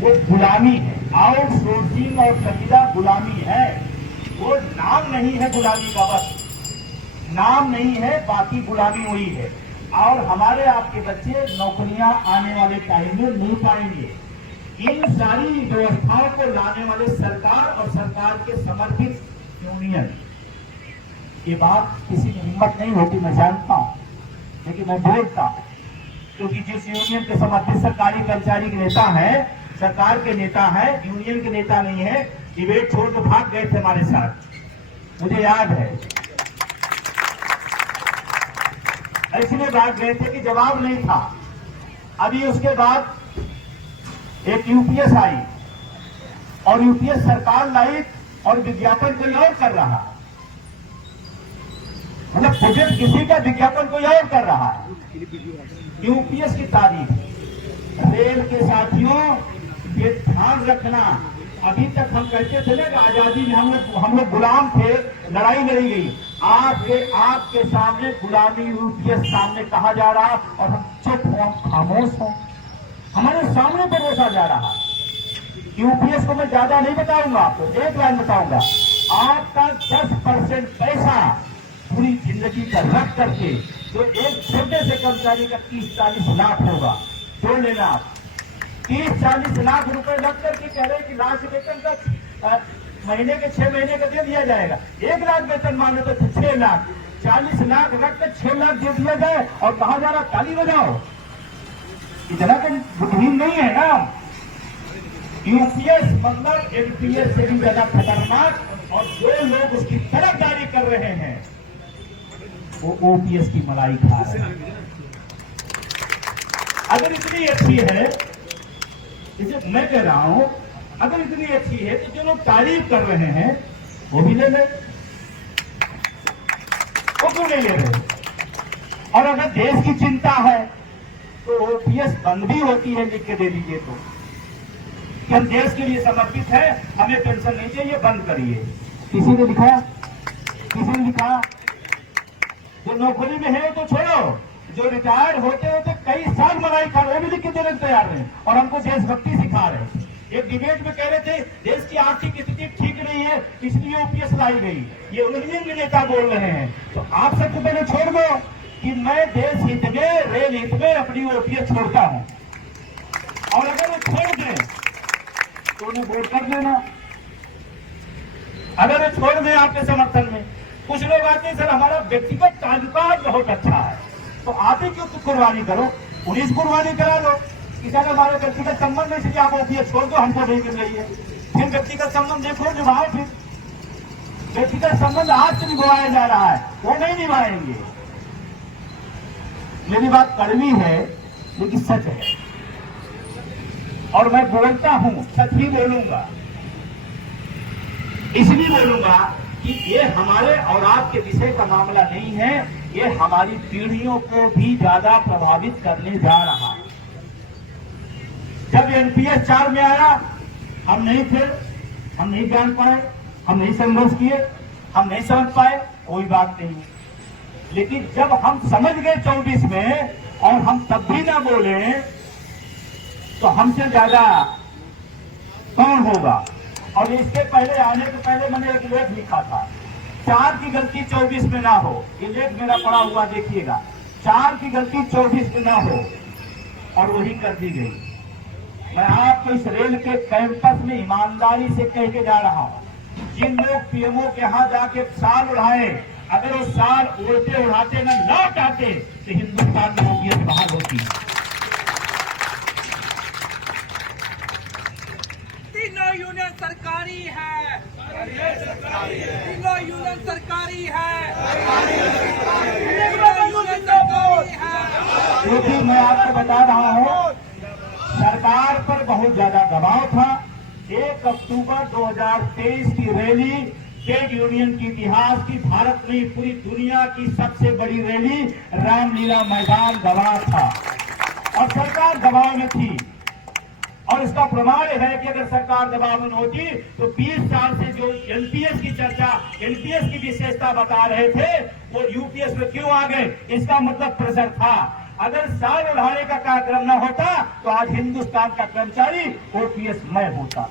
वो गुलामी है, आउटसोर्सिंग और संविदा गुलामी है। वो नाम नहीं है गुलामी का, बस नाम नहीं है, बाकी गुलामी हुई है। और हमारे आपके बच्चे नौकरियां आने वाले टाइम में नहीं पाएंगे। इन सारी व्यवस्थाओं को लाने वाले सरकार और सरकार के समर्थित यूनियन। ये बात किसी की हिम्मत नहीं होती, मैं जानता हूं, लेकिन मैं बोलता हूं क्योंकि जिस यूनियन के समर्थित सरकारी कर्मचारी के नेता है, सरकार के नेता है, यूनियन के नेता नहीं है, डिबेट छोड़ के भाग गए थे हमारे साथ, मुझे याद है। इसलिए भाग गए थे कि जवाब नहीं था। अभी उसके बाद एक यूपीएस आई और यूपीएस सरकार लाई और विज्ञापन कोई और कर रहा, मतलब प्रोजेक्ट किसी का, विज्ञापन कोई और कर रहा है। यूपीएस की तारीफ। रेल के साथियों, ये ध्यान रखना, अभी तक हम कहते थे ना कि आजादी में हम लोग गुलाम थे, लड़ाई लड़ी गई। आपके सामने गुलामी यूपीएस सामने कहा जा रहा और हम चुप हो, हम खामोश हो, हमारे सामने परोसा जा रहा। यूपीएस को मैं ज्यादा नहीं बताऊंगा, आपको एक लाइन बताऊंगा। आपका 10% पैसा पूरी जिंदगी का रख करके जो एक छोटे से कर्मचारी का 30-40 लाख होगा, जोड़ लेना आप, 30-40 लाख रुपए रख करके कह रहे हैं कि लास्ट वेतन का महीने के 6 महीने का दे दिया जाएगा। 1 लाख वेतन माने तो 6 लाख, 40 लाख रख कर 6 लाख दे दिया जाए और कहा जा रहा ताली बजाओ। इतना तो बुद्धिहीन नहीं है ना। यूपीएस मतलब एनपीएस से भी ज्यादा खतरनाक, और जो लोग उसकी तरफदारी कर रहे हैं वो ओपीएस की मलाई खा रहे हैं। अगर इतनी अच्छी है, इसे मैं कह रहा हूं, अगर इतनी अच्छी है तो जो लोग तारीफ कर रहे हैं वो भी ले ले, वो क्यों नहीं ले रहे? और अगर देश की चिंता है तो ओपीएस बंद भी होती है, लिख के दे दीजिए तो कि हम देश के लिए समर्पित है, हमें पेंशन नहीं चाहिए, बंद करिए। किसी ने लिखा? किसी ने लिखा? जो नौकरी में है तो छोड़ो, जो रिटायर्ड होते होते कई साल मलाई खा रहे, वो भी लिख के देने तैयार हैं और हमको देशभक्ति सिखा रहे हैं। एक डिबेट में कह रहे थे देश की आर्थिक स्थिति ठीक नहीं है, इसलिए ओपीएस लाई गई, ये यूनियन के नेता बोल रहे हैं। तो आप सबसे पहले छोड़ दो कि मैं देश हित में, रेल हित में अपनी ओपीएस छोड़ता हूं, और अगर वो छोड़ दें तो उन्हें वोट कर देना। अगर वो छोड़ दें आपके समर्थन में, कुछ लोग आते हैं सर हमारा व्यक्तिगत ताल्लुकात बहुत अच्छा है, तो आप ही क्यों कुर्बानी करो, 19 कुर्बानी करा लो। किसी ने हमारे व्यक्तिगत संबंध नहीं, आप ओपीएस छोड़ दो, हमको नहीं कर रही है। फिर व्यक्तिगत संबंध देखो, निभाओ। फिर व्यक्तिगत संबंध आज से निभाया जा रहा है, वो नहीं निभाएंगे। मेरी बात कड़वी है लेकिन सच है, और मैं बोलता हूं, सच ही बोलूंगा। इसलिए बोलूंगा कि ये हमारे और आपके विषय का मामला नहीं है, ये हमारी पीढ़ियों को भी ज्यादा प्रभावित करने जा रहा है। जब एनपीएस 4 में आया, हम नहीं थे, हम नहीं जान पाए, हम नहीं संघर्ष किए, हम नहीं समझ पाए, कोई बात नहीं। लेकिन जब हम समझ गए 24 में और हम तब भी ना बोले तो हमसे ज्यादा कौन होगा? और इसके पहले आने के पहले मैंने एक लेख लिखा था, 4 की गलती 24 में ना हो। ये लेख मेरा पड़ा हुआ देखिएगा, 4 की गलती 24 में ना हो, और वही कर दी गई। मैं आपको इस रेल के कैंपस में ईमानदारी से कह के जा रहा हूं, जिन लोग पीएमओ के यहां जाके साल उड़ाए, अगर वो साल उड़ते उड़ाते न लौट आते तो हिंदुस्तान में ओपीएस बाहर होती। तीनों यूनियन सरकारी है, तीनों यूनियन सरकारी है, तीनों यूनियन सरकारी है। क्योंकि मैं आपको बता रहा हूं, सरकार पर बहुत ज्यादा दबाव था। 1 अक्टूबर 2023 की रैली ट्रेड यूनियन की इतिहास की, भारत में पूरी दुनिया की सबसे बड़ी रैली रामलीला मैदान दबाव था, और सरकार दबाव में थी। और इसका प्रमाण है कि अगर सरकार दबाव में होती तो 20 साल से जो एनपीएस की चर्चा, एनपीएस की विशेषता बता रहे थे, वो यूपीएस में क्यों आ गए? इसका मतलब प्रेशर था। अगर साल उड़ाने का कार्यक्रम न होता तो आज हिंदुस्तान का कर्मचारी ओपीएस मैं होता।